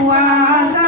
వాసా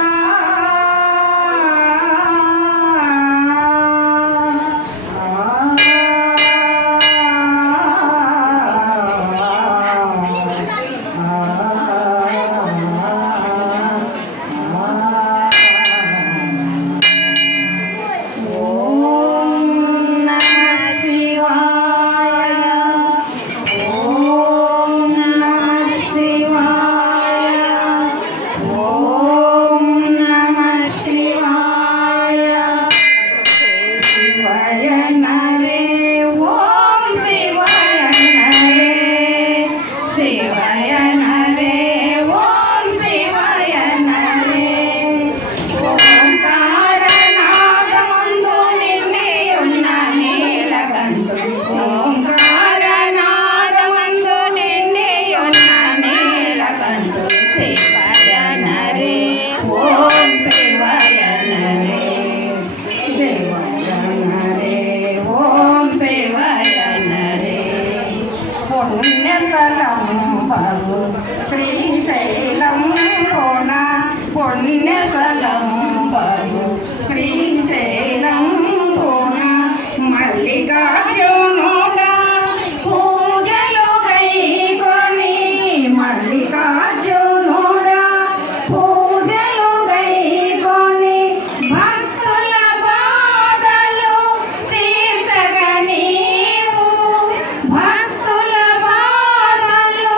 శ్రీశైలం కోన పుణ్యస్థలం బగు శ్రీశైలం కోన మల్లికార్జునుడా పూజలు గైకొని మల్లికార్జునుడా పూజలు గైకొని భక్తుల బాధలు తీర్చగా నీవు భక్తుల బాధలు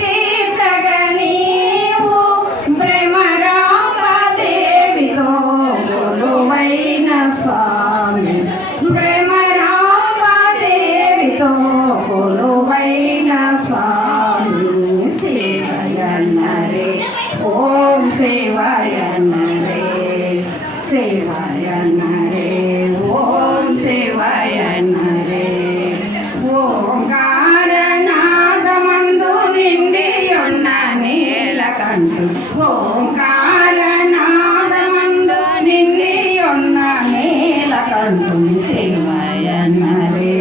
తీర్చగా నీవు భ్రమరాంబాదేవితో కొలువైన స్వామి భ్రమరాంబాదేవితో కొలువైన స్వామి శివయన్నరే ఓం శివయన్నరే శివయన్నరే ఓం శివయన్నరే ఓంకారనాదమందు నిండి ఉన్న నీలకంఠు ఓంకారనాదమందు నిండి ఉన్న నీలకంఠు శివయన్నరే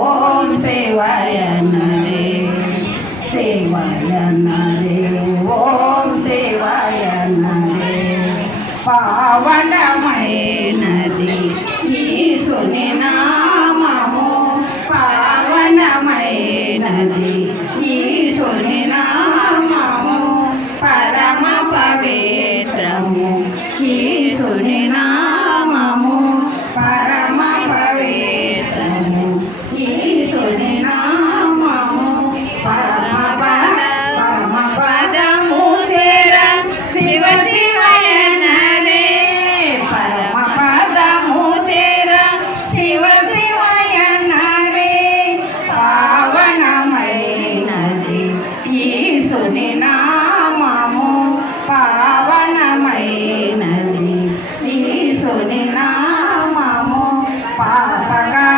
ఓం శివయన్నరే శివయన్నరే ఓం శివయన్నరే పావనమైనది ఈశుని నామము పావనమైనది ఈశుని నామము పరమ పవిత్రము ఈశుని నామము పరమ పవిత్రము ఈశుని నామము పరమ పదము చేర శివ శివయనరే పరమ పదము చేర శివ శివయనరే పావనమైనది ఈశుని నామము పావనమైనది ఈశుని నామము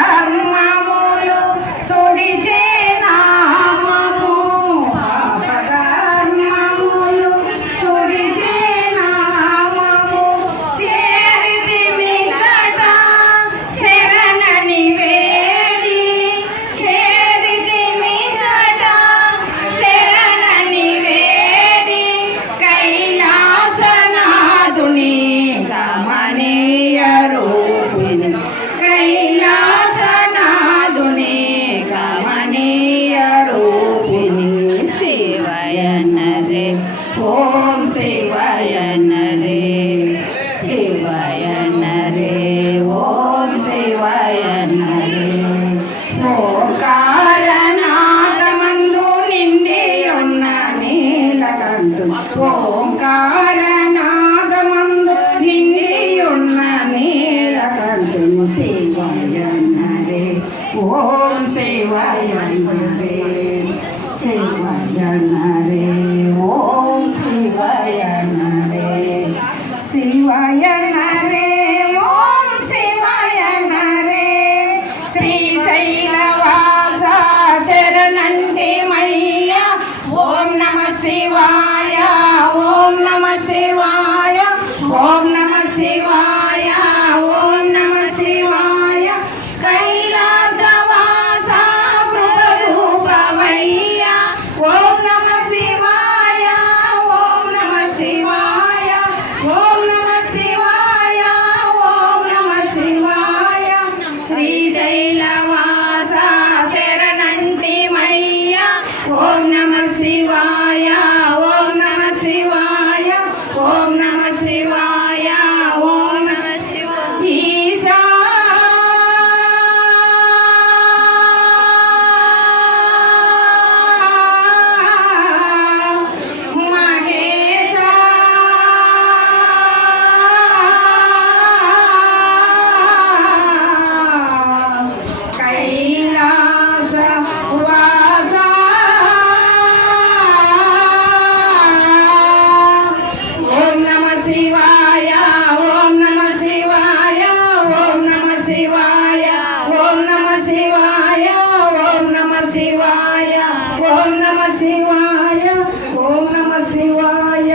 పాపకర్మములు తొడిచే నామము పాపకర్మములు తొడిచే నామము చేరితి మిగట శరణని వేడి చేరితి మిగట శరణని వేడి కైలాసనాథుని కమనీయ రూపిణి కైలాసనాథుని కమనీయ రూపిణి శివయన్నరే ఓం శివయన్నరే శివయన్నరే ఓం శివయన్నరే ఓంకారనాదమందు నిండి ఉన్న నీలకంఠు ఓంకారనాదమందు నిండి ఉన్న నీలకంఠు శివయన్నరే ఓం శివయన్నరే శివయన్నరే ఓం శివయన్నరే శివయన్నరే ఓం శివయన్నరే శ్రీశైలవాస శరణంటి మయ్య ఓం నమ శివాయ ఓం నమ శివాయ ఓం నమ శివాయ ఓం నమ శివాయ కైలాసవాస కృపరూపవయ్య ఓం నమ శివాయ ఓం నమ శివాయ ఓం నమ శివాయ ఓం నమ శివాయ ఈశా మహేశా కైలాస వాసా ఓం నమ శివాయ ఓం నమ శివాయ ఓం నమ శివాయ ఓం నమ శివాయ ఓం నమ శివాయ ఓం నమ శివాయ ఓం నమ శివాయ